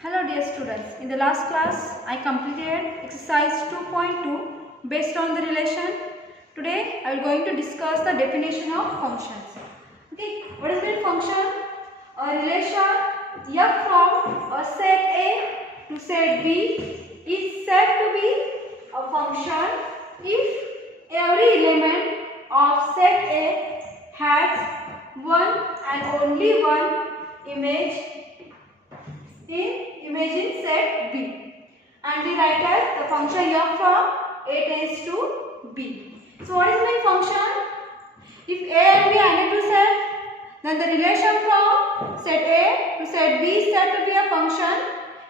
Hello dear students, in the last class I completed exercise 2.2 based on the relation. Today I am going to discuss the definition of functions. Okay, what is the function? A relation f from a set A to set B is said to be a function if every element of set A has one and only one image in set B, and we write as the function f from A tends to B. So what is my function? If A and B are any two sets, then the relation from set A to set B is said to be a function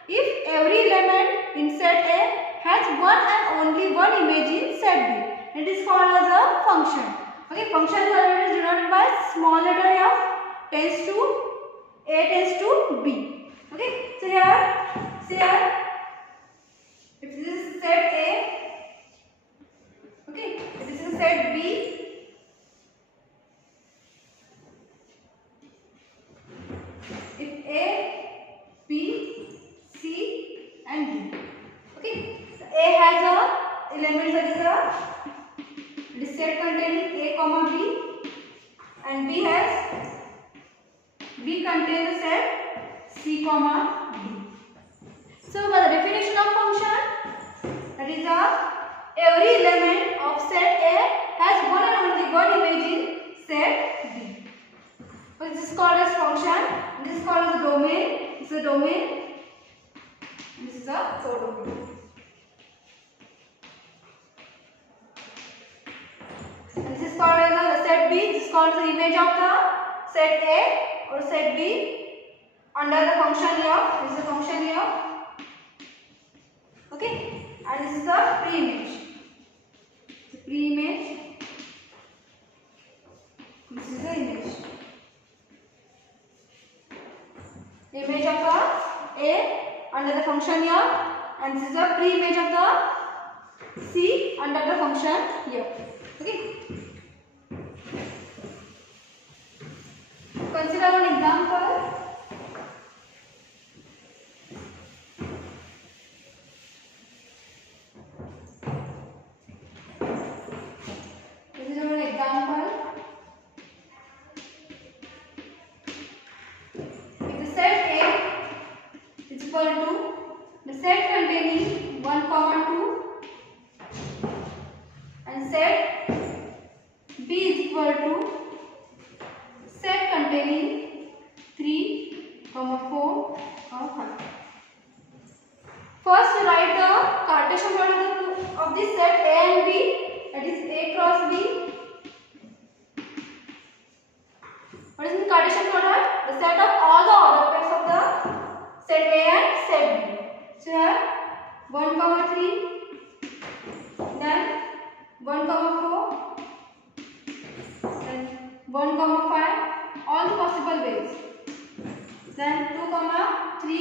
if every element in set A has one and only one image in set B. It is called as a function. Okay, function is always denoted by small letter f tends to A tends to B. Okay, so here, if this is set A, okay, if this is set B, if A, B, C and D, okay, so A has a element that is a set containing A comma B, and B contains the set C comma D. So by the definition of function, that is every element of set A has one and only one image in set B. So this is called as function. This is called as a domain. This is a domain. This is a codomain. And this is called as the set B. This is called the image of the set A or set B under the function f. This is the function f. Okay, and this is the pre-image. The pre-image. This is the image. The image of the A under the function f, and this is the pre-image of the C under the function f. Okay. Consider one example. The set containing 1, 2 and set B is equal to set containing 3, 4, 5. First we write the Cartesian product of this set A and B, that is A cross B. What is the Cartesian product? The set of all the order pairs of the set A and set B. So here 1, 3, then 1, 4, then 1, 5, all the possible ways. Then 2, 3,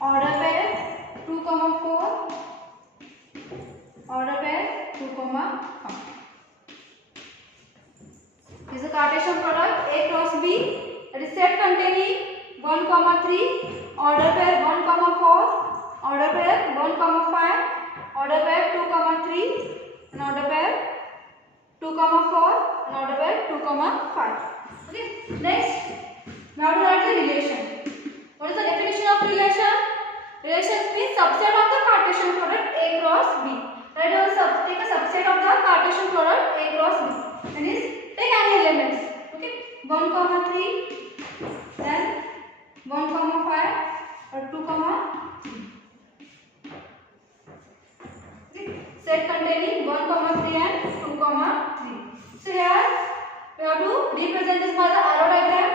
order pair 2, 4, order pair 2, 5. This is a Cartesian product A cross B, that is set containing 1, 3, order pair 1, 4, order pair 1, 5, order pair 2, 3, and order pair 2, 4, and order pair 2, 5. Okay. Next, we have to write the relation. What is the definition of relation? Relation means subset of the Cartesian product A cross B. Take a subset of the Cartesian product A cross B. That is, take any elements. Okay. 1, 3, then 1, 5 or 2, 3. Okay. Set containing 1, 3 and 2, 3. So here we have to represent this by the arrow diagram.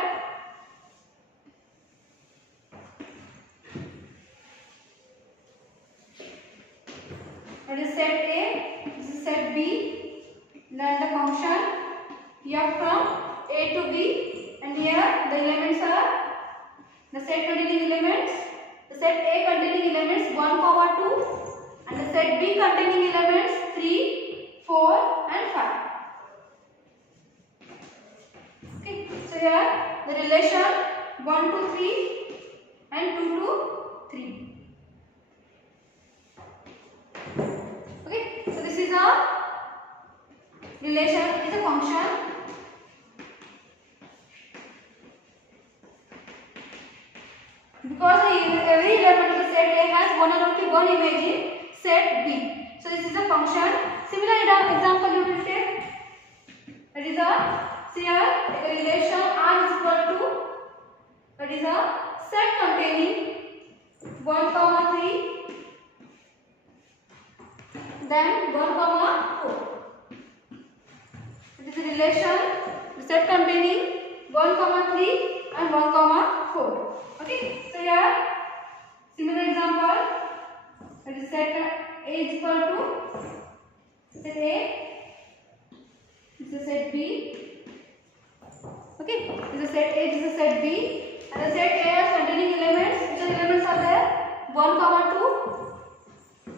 That is set A, this is set B, then the function f from A to B, and here the elements are the set containing elements, the set A containing elements 1, 2 and the set B containing elements 3, 4 and 5. Okay, so here the relation 1 to 3 and 2 to 3. Okay, so this is a relation, it is a function. Because every element of the set A has one or only one image in set B. So this is a function. Similar example you will take. That is a relation R is equal to, that is a set containing 1, 3, then 1, 4. It is a relation, the set containing 1, 3 and 1, 4. Okay, so here similar example, that is set A is equal to set A, this is set B. Okay, this is set A, this is set B, and the set A is containing elements. Which elements are there? 1, 2,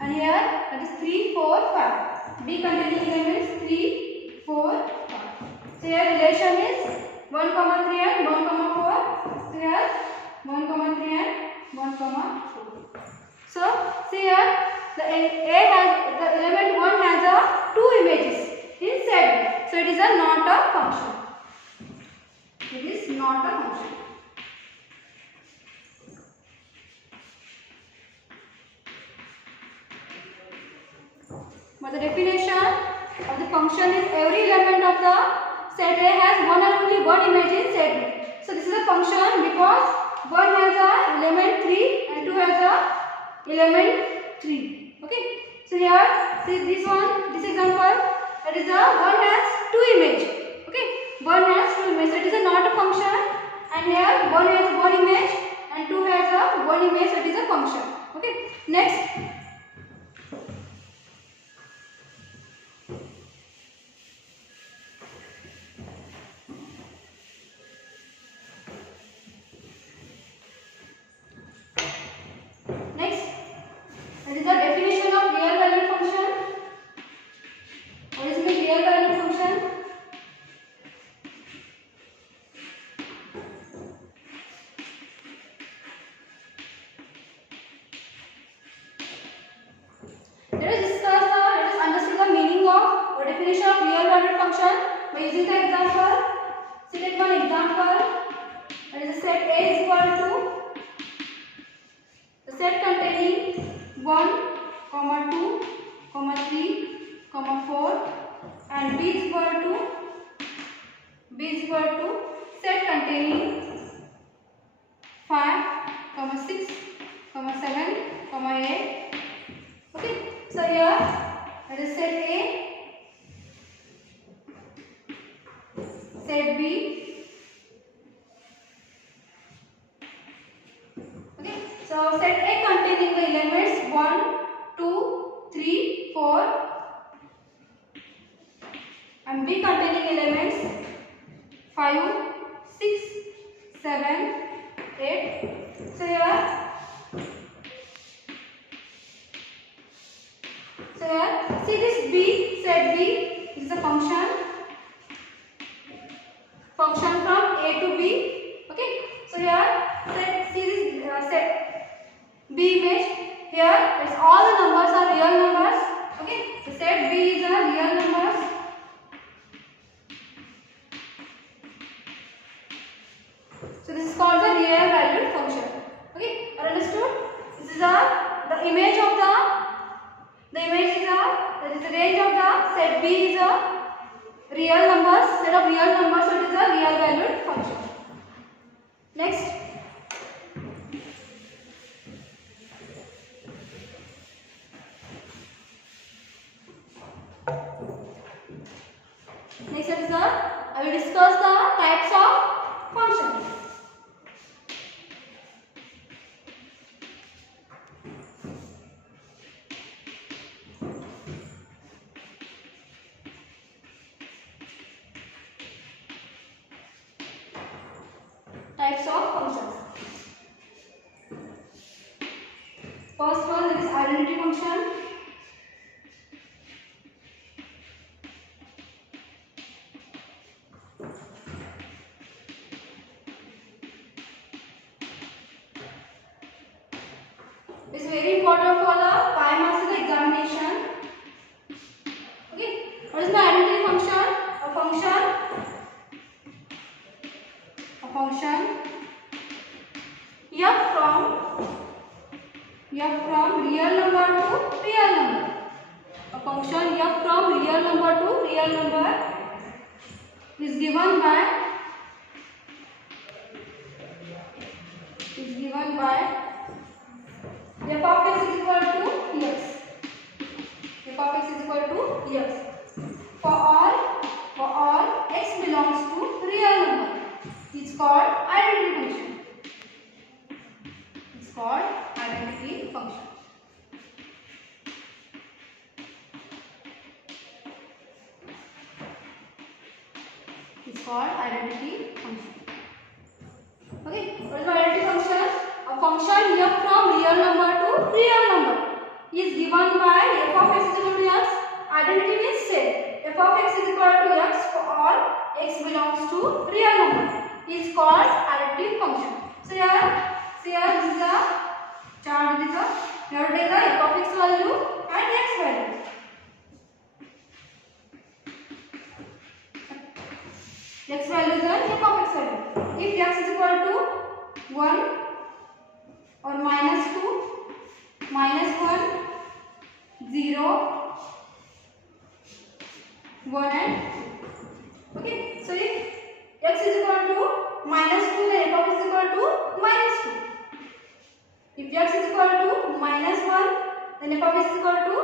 and here that is 3, 4, 5. B containing elements 3, 4, 5. So here relation is 1, 3 and 1, 4. So here 1, 3 and 1, 4. So see here the element 1 has 2 images in set B. So it is not a function. It is not a function. But the definition of the function is every element of the set A has one or only one image in set B. So this is a function because 1 has a element 3 and 2 has a element 3. Okay. So here see this one, this example, that is a 1 has 2 image. Okay. 1 has 2 image. So it is not a function, and here 1 has 1 image and 2 has a 1 image. So it is a function. Okay. Next. That is the definition of real valued function. What is mean real valued function? Let us understand the meaning of or definition of real valued function by using the example. Select one example. That is the set A is equal to the set containing 1, 2, 3, 4, and B is equal to set containing 5, 6, 7, 8. Okay, so here that is set A, set B. Okay, so set A containing the elements 1, 2, 3, 4, and B containing elements 5, 6, 7, 8. So here see this B, set B is a function from A to B. Okay, so here see this set B image. Here it's all the numbers are real numbers. Okay, the set B is a real numbers. So this is called the real valued function. Okay, are understood? This is the image of the image is that is the range of the set B is a real numbers, set of real numbers, so it is a real valued function. Next. Next is I will discuss the types of functions. Types of functions. First one is identity function. It's very important for the 5 marks examination. Okay. What is my identity function? A function f from real number to real number. A function f from real number to real number is given by f of x is equal to x. F of x is equal to x. For all x belongs to real number. It's called identity function. It's called identity function. It's called identity function. Okay, what is my identity function? A function f from real number to real number is given by f of x is equal to x. Identity means set. F of x is equal to x for all x belongs to real number is called identity function. So here this is a chart. This is a you have to take the f of x value and x value. X value is f of x value. If x is equal to 1 or -2, -1, 0, 1 and 2. Okay. So if x is equal to -2, then f of x is equal to -2. If x is equal to -1, then f of x is equal to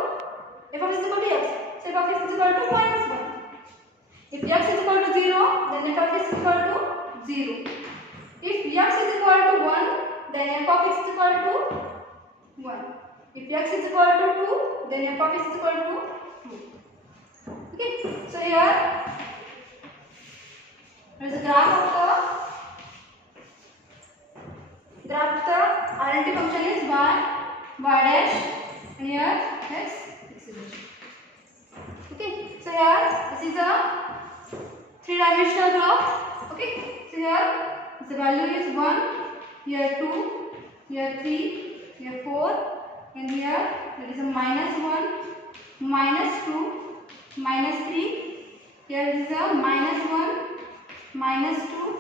x. So f of x is equal to -1. If x is equal to 0, then f of x is equal to 0. If x is equal to 1, then f of x is equal to 1. If x is equal to 2, then f of x is equal to 2. Okay. So here there is a graph of the identity function is y dash, and here x dash. Okay. So here this is a 3-dimensional graph. Okay. So here the value is 1, here 2, here 3, here 4, and here there is a -1, -2, -3. Here is a -1, -2,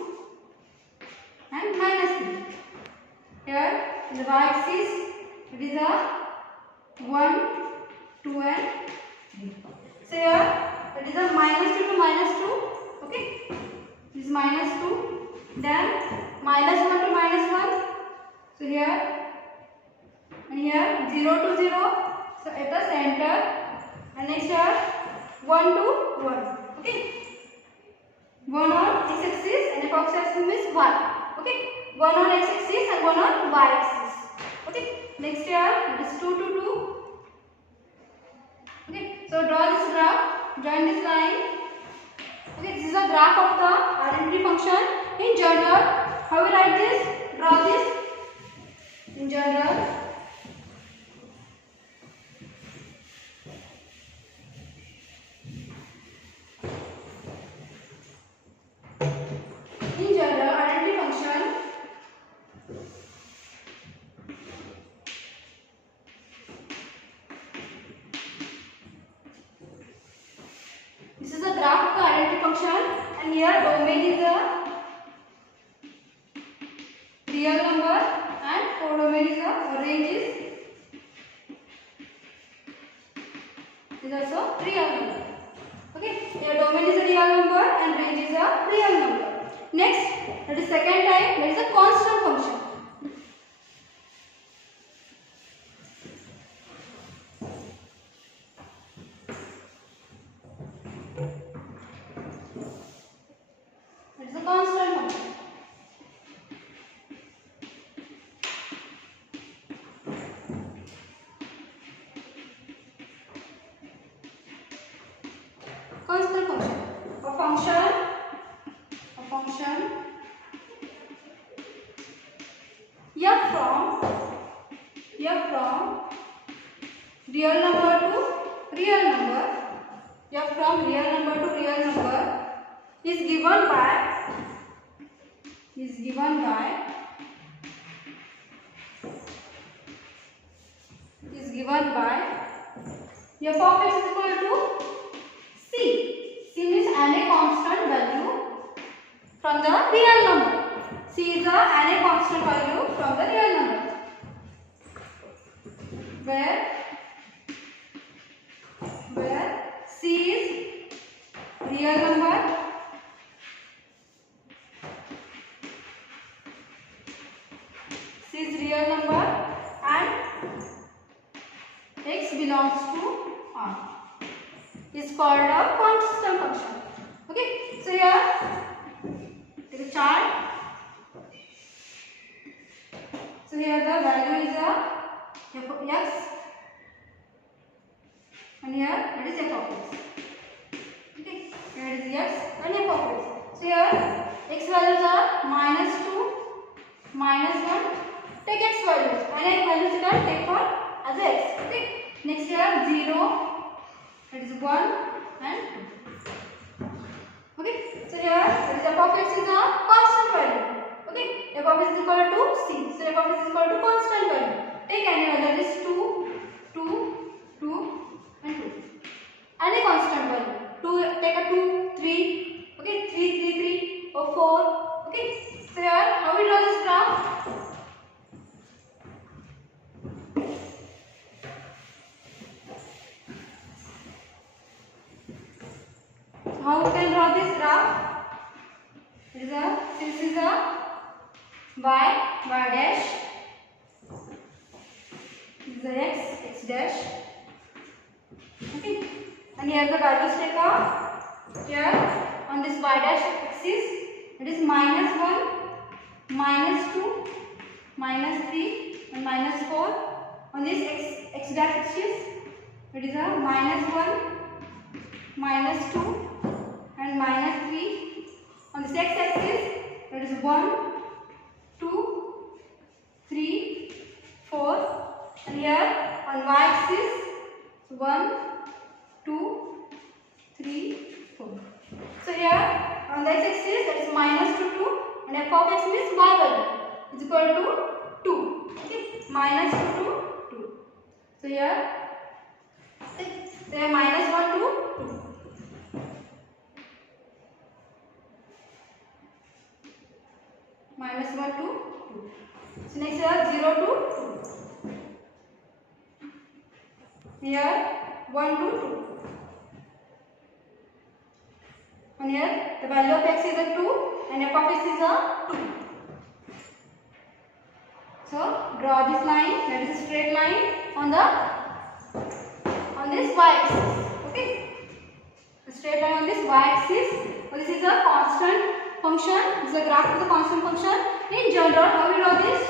and -3. Here in the y-axis it is a 1, 2, and 3. So here it is a -2 to -2. Okay. This is -2. Then -1 to -1. So here and here 0 to 0. So at the center, and next here 1 to 1. Okay. 1 on x-axis and f of x-axis means y. Okay. 1 on x-axis and 1 on y-axis. Okay. Next here it is 2 to 2. Okay. So draw this graph. Join this line. Okay. This is a graph of the identity function in general. How we write this? Draw this in general. Identity function this is a graph of the identity function, and here domain is a real number and codomain is a range is also real number. Okay, here domain is a real number and range is a real number. Next, that is second type, that is a constant function. That is a constant function. Constant function. A function f from real number to real number, f from real number to real number is given by f of x is equal to c. C means any constant value from the real number. C is the any constant value from the real number, where C is real number, and x belongs to R. Is called a constant function. Okay, so here take a chart. So here the value is f of x, and here it is f of x. Okay, here it is x and f of x. So here x values are -2, -1. Take x values. Any values you can take for as x. Okay. Next here 0, it is 1 and 2. Okay. So here it is f of x is a constant value. Okay. F of x is equal to c. So f of x is equal to constant value. Take any value, that is 2, 2, 2 and 2. Any constant value. 2, take a 2, 3. Okay. 3, 3, 3 or 4. Okay. So here how we draw this graph? How we can draw this graph? This is a y dash. This is a x dash. Okay. And here the values take off. Here on this y dash axis, it is -1, -2, -3 and -4. On this x dash axis, it is a -1, -2 and -3. On this x axis, it is 1, 2, 3, 4. And here on y axis, 1, 2, 3, 4. So here on the x axis, that is -2, 2, and f of x means y value is equal to 2. Okay, -2 to 2. So here, -1 to 2. -1 to 2. So next here 0 to 2. Here 1 to 2. And here the value of x is a 2 and f of x is a 2. So draw this line, that is a straight line on this y axis. Okay, a straight line on this y axis. So this is a constant function. This is a graph of the constant function. In general, how we draw this?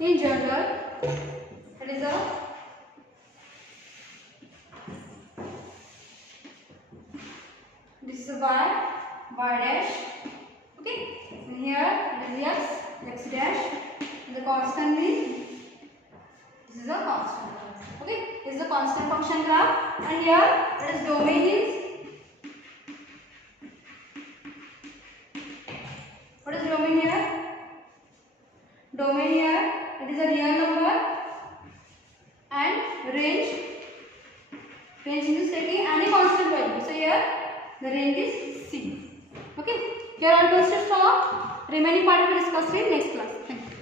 In general, it is a this is a y dash. Okay, and here it is x dash. And the constant is this is a constant. Okay, this is a constant function graph, and here it is domain is what is domain here? Domain here it is a real number, and range is taking any constant value. So here the range is C. Okay, here I will stop. Remaining part we will discuss in next class. Thank you.